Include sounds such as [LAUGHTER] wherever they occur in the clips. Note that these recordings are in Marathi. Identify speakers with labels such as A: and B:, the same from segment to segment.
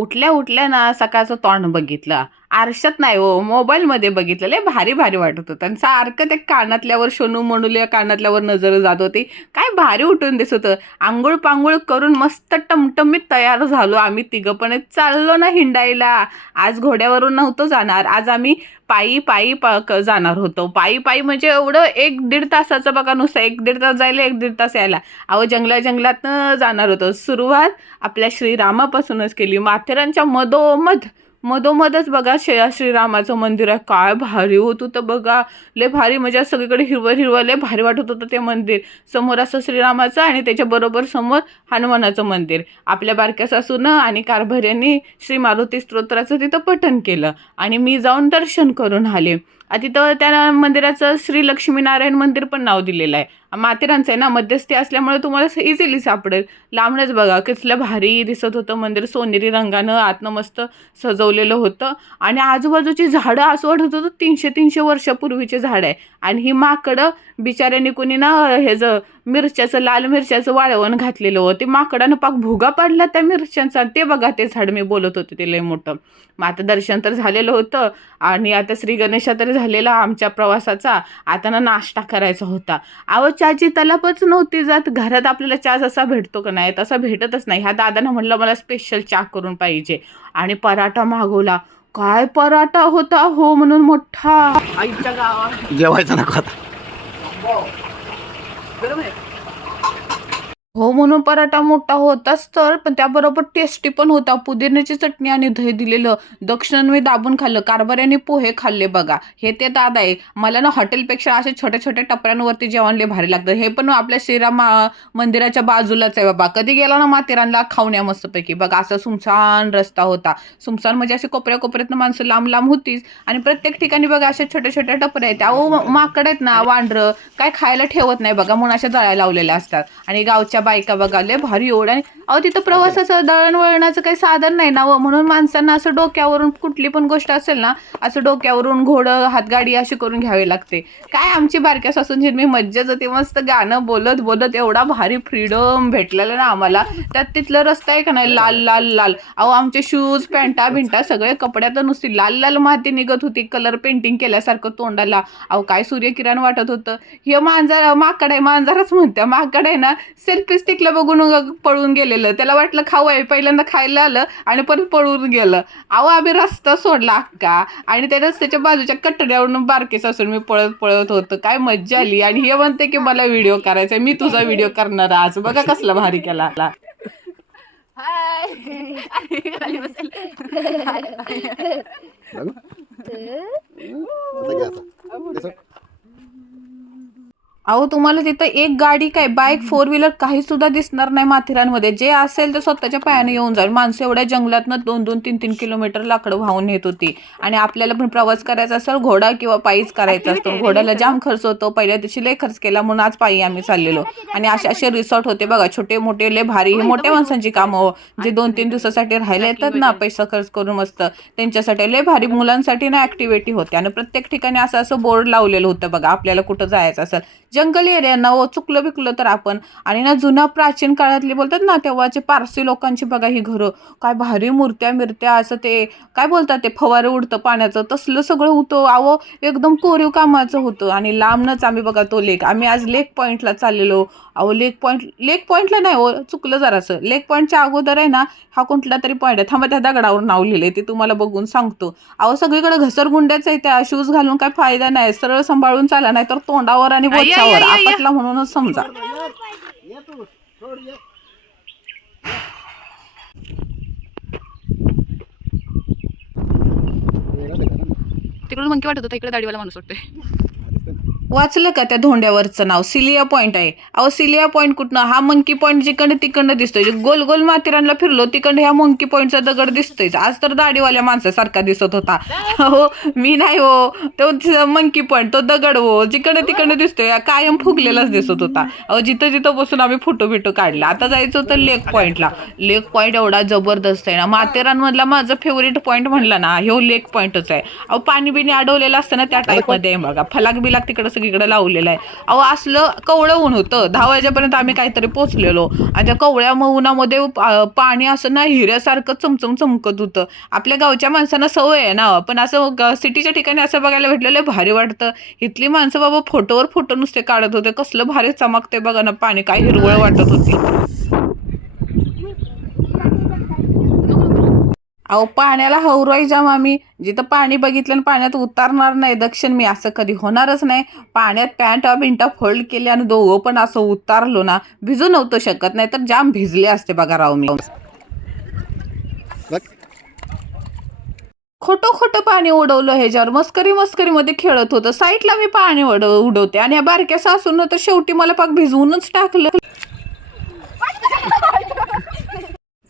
A: उठल्या उठल्या ना सकाळचं तोंड बघितलं. आरशात नाही हो मोबाईलमध्ये बघितलेले भारी भारी वाटत होतं. आणि सारखं ते कानातल्यावर शोनू म्हणूल्या कानातल्यावर नजर जात होती. काय भारी उठून दिसत होतं. आंघोळ पांघोळ करून मस्त टमटमीत तयार झालो आम्ही तिघं पण. चाललो ना हिंडायला. आज घोड्यावरून नव्हतो जाणार. आज आम्ही पायी पायी प क- जाणार होतो. पायी पायी म्हणजे एवढं एक दीड तासाचं बघा नुसतं. एक दीड तास जायला एक दीड तास यायला. अहो जंगला जंगलातनं जाणार होतो. सुरुवात आपल्या श्रीरामापासूनच केली. माथेरानच्या मधोमध मधोमधच बघा शेया श्रीरामाचं मंदिर आहे. काय भारी होत होतं बघा. लय भारी म्हणजे सगळीकडे हिरवं हिरवं लय भारी वाटत होतं ते मंदिर. समोर असं श्रीरामाचं आणि त्याच्याबरोबर समोर हनुमानाचं मंदिर. आपल्या बारक्या सासूनं आणि कारभाऱ्यांनी श्री मारुती स्तोत्राचं तिथं पठण केलं. आणि मी जाऊन दर्शन करून आले. तिथं त्या मंदिराचं श्री लक्ष्मीनारायण मंदिर पण नाव दिलेलं आहे. माथेरानचं आहे ना मध्यस्थी असल्यामुळे तुम्हाला इझिली सापडेल. लांबणंच बघा कसलं भारी दिसत होतं मंदिर सोनेरी रंगानं आतनं मस्त सजवलेलं होतं. आणि आजूबाजूची झाडं असं वाटत होतं तीनशे तीनशे वर्षापूर्वीचे झाड आहे. आणि ही माकडं बिचाऱ्यांनी कोणी ना ह्याचं मिरच्याचं लाल मिरच्याचं वाळवण घातलेलं होतं. ते माकडानं पाक भुगा पाडला त्या मिरच्यांचा ते बघा ते झाड मी बोलत होते ते लय मोठं. मग आता दर्शन तर झालेलं होतं आणि आता श्री गणेशा तर झालेला आमच्या प्रवासाचा. आता ना नाश्ता करायचा होता. अहो चहाची तलापच नव्हती जात. घरात आपल्याला चहा जसा भेटतो का नाही तसा भेटतच नाही. ह्या दादानं म्हटलं मला स्पेशल चहा करून पाहिजे. आणि पराठा मागवला. काय पराठा होता हो? म्हणून मोठा. आईच्या गावात
B: जेवायचा नको आता. Oh. Oo. Ganun eh.
A: हो म्हणून पराठा मोठा होताच तर पण त्याबरोबर टेस्टी पण होता. पुदिन्याची चटणी आणि दही दिलेलं दक्षिण मी दाबून खाल्लं कारभाऱ्याने पोहे खाल्ले बघा. हे ते दादा आहे. मला ना हॉटेलपेक्षा असे छोट्या छोट्या टपऱ्यांवरती जेवण लय भारी लागतं. हे पण आपल्या श्रीराम मा- मंदिराच्या बाजूलाच आहे बाबा. कधी गेला ना माथेरानला खावण्या मस्तपैकी. बघा असं सुमसान रस्ता होता. सुमसान म्हणजे असे कोपऱ्या कोपऱ्यातनं माणसं लांब लांब होतीच. आणि प्रत्येक ठिकाणी बघा अशा छोट्या छोट्या टपऱ्या आहेत. त्या माकड आहेत ना वांढरं. काय खायला ठेवत नाही बघा म्हणून अशा जळ्या लावलेल्या असतात. आणि गावच्या बायका बघा लय भारी एवढं आणि अहो तिथं प्रवासाचं दळणवळणाचं काही साधन नाही ना व म्हणून माणसांना असं डोक्यावरून कुठली पण गोष्ट असेल ना असं डोक्यावरून घोडं हातगाडी अशी करून घ्यावी लागते. काय आमची बारक्या सासूंची मी मज्जाच होते मस्त गाणं बोलत बोलत एवढा भारी फ्रीडम भेटलेलं ना आम्हाला. त्यात तिथलं रस्ता आहे का नाही लाल लाल लाल. अहो आमचे शूज पॅन्टा बिंटा सगळे कपड्यात नुसती लाल लाल माती निघत होती कलर पेंटिंग केल्यासारखं तोंडाला. अहो काय सूर्यकिरण वाटत होतं. हे मांजर माकड आहे मांजरच म्हणत्या. माकड आहे ना सेल्फ स्टिकला बघून पळून गेलेलं. त्याला वाटलं खाऊ आहे. पहिल्यांदा खायला आलं आणि परत पळून गेलं. अहो आम्ही रस्ता सोडला अक्का. आणि त्या रस्त्याच्या बाजूच्या कटड्यावरून बारकेस असून मी पळत पळत होतं. काय मज्जा आली. आणि हे म्हणते की मला व्हिडिओ करायचा मी तुझा व्हिडिओ करणार आज. बघा कसला भारी केला. [LAUGHS] [LAUGHS]
B: तसं.
A: अहो तुम्हाला तिथं एक गाडी काय? बाईक फोर व्हीलर काही सुद्धा दिसणार नाही माथेरानमध्ये. जे असेल ते स्वतःच्या पायाने येऊन जाईल. माणसं एवढ्या जंगलातनं दोन दोन तीन तीन किलोमीटर लाकडं वाहून येत होती. आणि आपल्याला पण प्रवास करायचा असेल घोडा किंवा पायीच करायचा असतो. घोड्याला जाम खर्च होतो. पहिल्या दिवशी लय खर्च केला म्हणून आज पायी आम्ही चाललेलो. आणि असे असे रिसॉर्ट होते बघा छोटे मोठे लय भारी हे मोठ्या माणसांची कामं. हो जे दोन तीन दिवसासाठी राहायला येतात ना पैसा खर्च करून मस्त. त्यांच्यासाठी लय भारी मुलांसाठी ना ऍक्टिव्हिटी होते. आणि प्रत्येक ठिकाणी असं असं बोर्ड लावलेलं होतं बघा आपल्याला कुठं जायचं असेल. जंगल एरिया ना हो, चुकलं बिकलं तर आपण. आणि ना जुन्या प्राचीन काळातली बोलतात ना तेव्हाचे पारसी लोकांची बघा ही घरं काय भारी मूर्त्या मिरत्या असं ते काय बोलतात ते फवारे उडतं पाण्याचं तसलं सगळं होतं. अहो एकदम कोरीव कामाचं होतं. आणि लांबनच आम्ही बघा तो लेक आम्ही आज लेक पॉईंटला चाललेलो. अहो लेक पॉईंट लेक पॉईंटला नाही हो चुकलं जरासं. लेक पॉईंटच्या अगोदर आहे ना हा कुठला तरी पॉईंट आहे. थांबा त्या दगडावर नाव लिहिलंय ते तुम्हाला बघून सांगतो. अहो सगळीकडे घसरगुंड्याच आहे त्या शूज घालून काय फायदा नाही. सरळ सांभाळून चाला नाही तर तोंडावर आणि बोचावर आपटला म्हणूनच समजा. तिकडून मंकी वाटत होता इकडे दाढीवाला माणूस वाटतोय. वाचलं का त्या धोंड्यावरचं नाव? सिलिया पॉईंट आहे. अहो सिलिया पॉईंट कुठनं? हा मंकी पॉईंट जिकडे तिकडनं दिसतोय. गोल गोल माथेरानला फिरलो तिकडे ह्या मंकी पॉईंटचा दगड दिसतोय. आज तर दाढीवाल्या माणसासारखा दिसत होता. हो मी नाही हो. तो मंकी पॉईंट तो दगड हो. जिकडे तिकडे दिसतोय कायम फुगलेलाच दिसत होता. अहो जिथं जिथं बसून आम्ही फोटो बिटो काढला. आता जायचं होतं लेक पॉईंटला लेक पॉईंट एवढा जबरदस्त आहे ना. माथेरानमधला माझं फेवरेट पॉईंट म्हणला ना ह्यो लेक पॉईंटच आहे. अहो पाणी बिणी अडवलेलं असतं ना त्या टाईपमध्ये बघा फलाक बिलाक तिकडं सगळीकडे लावलेलं आहे. अहो असलं कवळं ऊन होतं. दहा वाजेपर्यंत आम्ही काहीतरी पोचलेलो. आणि त्या कवळ्या म- उन्हामध्ये पाणी असं ना हिऱ्यासारखं चमचम चमकत होतं. आपल्या गावच्या माणसांना सवय आहे ना. पण असं सिटीच्या ठिकाणी असं बघायला भेटलेलं भारी वाटतं. इथली माणसं बाबा फोटोवर फोटो नुसते काढत होते. कसलं भारी चमकते बघा ना पाणी. काय हिरवळ वाटत होती. अहो पाण्याला हवराई जाम आम्ही जिथं पाणी बघितलं आणि पाण्यात उतारणार नाही दक्षिण मी असं कधी होणारच नाही. पाण्यात पॅन्ट बिंटा फोल्ड केले आणि दोघं पण असं उतारलो ना भिजू नव्हतं शकत नाही तर जाम भिजले असते बघा राव मी. खोटं खोटं पाणी उडवलं ह्याच्यावर. मस्करी मस्करीमध्ये खेळत होतं. साईडला मी पाणी उड उडवते. आणि या बारक्या सासून तर शेवटी मला पाक भिजवूनच टाकलं.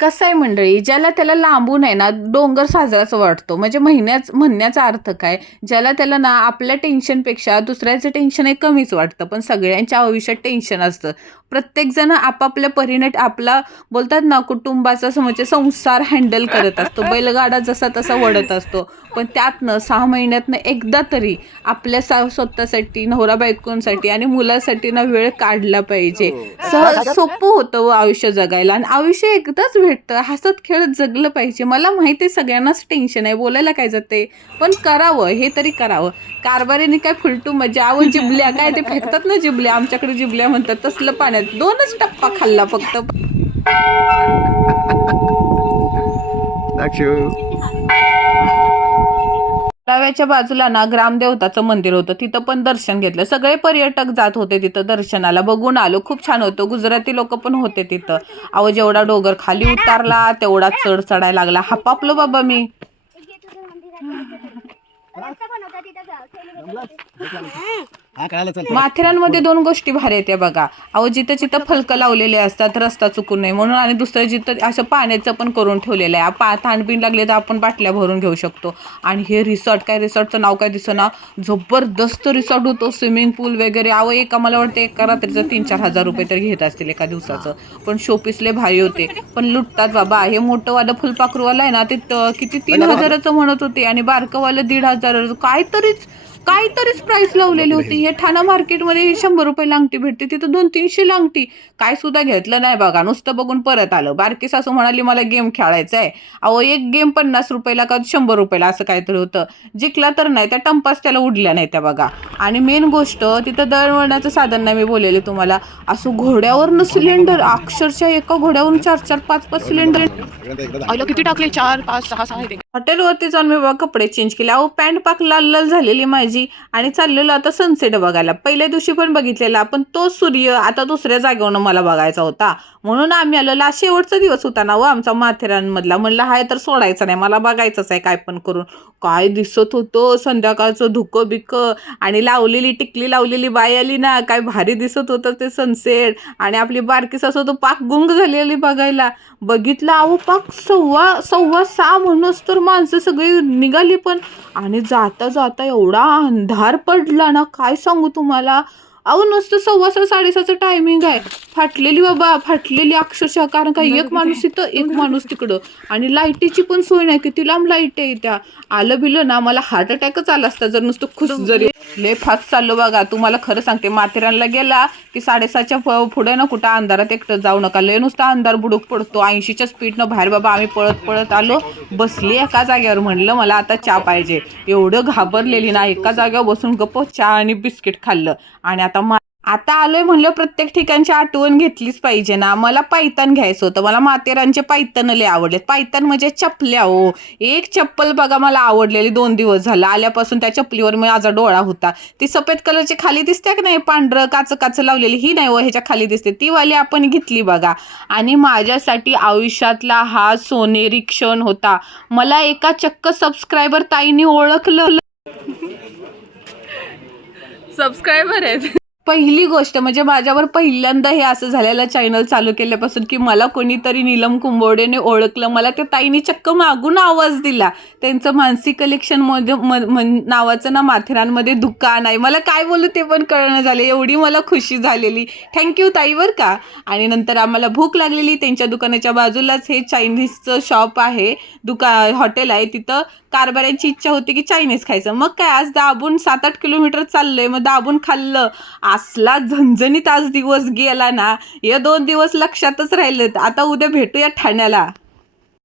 A: कसं आहे मंडळी ज्याला त्याला लांबून आहे ना डोंगर साजराच वाटतो. म्हणजे महिन्याच म्हणण्याचा अर्थ काय? ज्याला त्याला ना आपल्या टेन्शनपेक्षा दुसऱ्याचं टेन्शन हे कमीच वाटतं. पण सगळ्यांच्या आयुष्यात टेन्शन असतं. प्रत्येकजण आपापल्या परीने आपला बोलतात ना कुटुंबाचा म्हणजे संसार हँडल करत असतो. बैलगाडा जसा तसा वडत असतो. पण त्यातनं सहा महिन्यातनं एकदा तरी आपल्या सा स्वतःसाठी नवरा बायकोंसाठी आणि मुलासाठी ना वेळ काढला पाहिजे. सहज सोपं होतं व आयुष्य जगायला. आणि आयुष्य एकदाच भेटतं. हसत खेळत जगलं पाहिजे. मला माहिती आहे सगळ्यांनाच टेन्शन आहे. बोलायला काय जाते? पण करावं हे तरी करावं. कारभारीने काय फुलटू मजा? अहो जिबल्या. काय ते फेकतात ना जिबल्या? आमच्याकडे जिबल्या म्हणतात. तसलं पाण्यात दोनच टप्पा खाल्ला फक्त. [LAUGHS]
B: दाक्षू.
A: तलाव्याच्या बाजूला ना ग्रामदेवताचं मंदिर होतं. तिथं पण दर्शन घेतलं. सगळे पर्यटक जात होते तिथं दर्शनाला. बघून आलो. खूप छान होतं. गुजराती लोक पण होते तिथं. अहो जेवढा डोगर खाली उतारला तेवढा चढ चढायला लागला. हापापलो बाबा मी.
B: हा कळालं
A: माथेरानमध्ये दोन गोष्टी भारी आहेत त्या बघा. अहो जिथं जिथं फलकं लावलेले असतात रस्ता चुकून नये म्हणून आणि दुसरं जिथं असं पाण्याचं पण करून ठेवलेलं आहे. पा थांडपिण लागले तर आपण बाटल्या भरून घेऊ शकतो. आणि हे रिसॉर्ट काय रिसॉर्टचं नाव काय दिसना? जबरदस्त रिसॉर्ट होतो स्विमिंग पूल वगैरे. अहो एका मला वाटतं एका रात्रीचं तीन चार हजार रुपये तरी घेत असतील एका दिवसाचं. पण शोपीसले भारी होते. पण लुटतात बाबा. हे मोठं वालं फुलपाखरूवाला आहे ना ते किती तीन हजाराचं म्हणत होते आणि बारकंवालं दीड हजाराचं. काहीतरीच काहीतरीच प्राइस लावलेली होती. हे ठाणा मार्केटमध्ये शंभर रुपये लांगटी भेटते. तिथं दोन तीनशे लांगटी. काय सुद्धा घेतलं नाही बघा. नुसतं बघून परत आलं. बारकी सासू म्हणाली मला गेम खेळायचा आहे अहो एक गेम पन्नास रुपयाला का शंभर रुपयाला असं काहीतरी होतं. जिंकला तर नाही त्या टंपास त्याला उडल्या नाही त्या बघा. आणि मेन गोष्ट तिथं दळवण्याचं साधन नाही मी बोललेले तुम्हाला. असं घोड्यावरनं सिलेंडर अक्षरशः एका घोड्यावरून चार चार पाच पाच सिलेंडर
C: किती टाकले? चार पाच सहा सहा
A: हॉटेलवरती जाऊन मी बघा कपडे चेंज केले. अहो पॅन्ट पाक लाल लाल झालेली माझी आणि चाललेलो आता सनसेट बघायला. पहिल्या दिवशी पण बघितलेला पण तो सूर्य आता दुसऱ्या जागेवरून मला बघायचा होता. म्हणून आम्ही आलो. ला शेवटचा दिवस होता ना व आमचा माथेरानमधला. म्हणलं हाय तर सोडायचा नाही. मला बघायचंच आहे काय पण करून. काय दिसत होतं? संध्याकाळचं धुकं बिकं आणि लावलेली टिकली लावलेली बाई आली ना. काय भारी दिसत होतं ते सनसेट आणि आपली बारकीस असं तो पाक गुंग झालेली बघायला. बघितलं अहो पाक सव्वा सव्वा सहा म्हणूनच तर माणसं सगळी निघाली पण. आणि जाता जाता एवढा अंधार पडला ना काय सांगू तुम्हाला? अहो नुसतं सव्वा सहा साडेसहाचं टायमिंग आहे. फाटलेली बाबा फाटलेली अक्षरशः कारण का एक माणूस इथं एक माणूस तिकडं. आणि लाईटीची पण सोय नाही किती लांब लाइट आहे त्या आलं बिलं ना मला हार्ट अटॅकच आला असता जर नुसतं खुश जरी लय फास्ट चाललो बघा. तुम्हाला खरं सांगते माथेरानला गेला की साडेसातच्या प- पुढे ना कुठं अंधारात एकटं जाऊ नका. लय नुसता अंधार बुडूक पडतो. ऐंशीच्या स्पीडनं बाहेर बाबा आम्ही पळत पळत आलो. बसली एका जागेवर. म्हणलं मला आता चहा पाहिजे. एवढं घाबरलेली ना एका जागेवर बसून गप्प चहा आणि बिस्किट खाल्लं. आणि आता मा आता आलोय म्हणलं प्रत्येक ठिकाणची आठवण घेतलीच पाहिजे ना. मला पायतान घ्यायचं होतं. मला माथेरानचे पायतान लय आवडले पायतान म्हणजे चपल्या हो. एक चप्पल बघा मला आवडलेली. दोन दिवस झालं. आल्यापासून त्या चपलीवर माझा डोळा होता. ती सफेद कलरची खाली दिसते का नाही? पांढरं काच काच लावलेली. ही नाही व ह्याच्या खाली दिसते. ती वाली आपण घेतली बघा. आणि माझ्यासाठी आयुष्यातला हा सोनेरी क्षण होता. मला एका चक्क सबस्क्रायबर ताईने ओळखलं. [LAUGHS] सबस्क्रायबर आहेत. पहिली गोष्ट म्हणजे माझ्यावर पहिल्यांदा हे असं झालेलं चॅनल चालू केल्यापासून की मला कोणीतरी नीलम कुंभवडेने ओळखलं. मला त्या ताईने चक्क मागून आवाज दिला. त्यांचं मानसी कलेक्शनमध्ये म- नावाचं ना माथेरानमध्ये दुकान आहे. मला काय बोलू ते पण कळणं झाले. एवढी मला खुशी झालेली. थँक्यू ताईवर का. आणि नंतर आम्हाला भूक लागलेली. त्यांच्या दुकानाच्या बाजूलाच हे चायनीजचं शॉप आहे. दुका हॉटेल आहे. तिथं कारभाऱ्यांची इच्छा होती की चायनीज खायचं. मग काय? आज दाबून सात आठ किलोमीटर चाललोय. मग दाबून खाल्लं. असला झणझणीत आज दिवस गेला ना या दोन दिवस लक्षातच राहिले आता उद्या भेटूया ठाण्याला.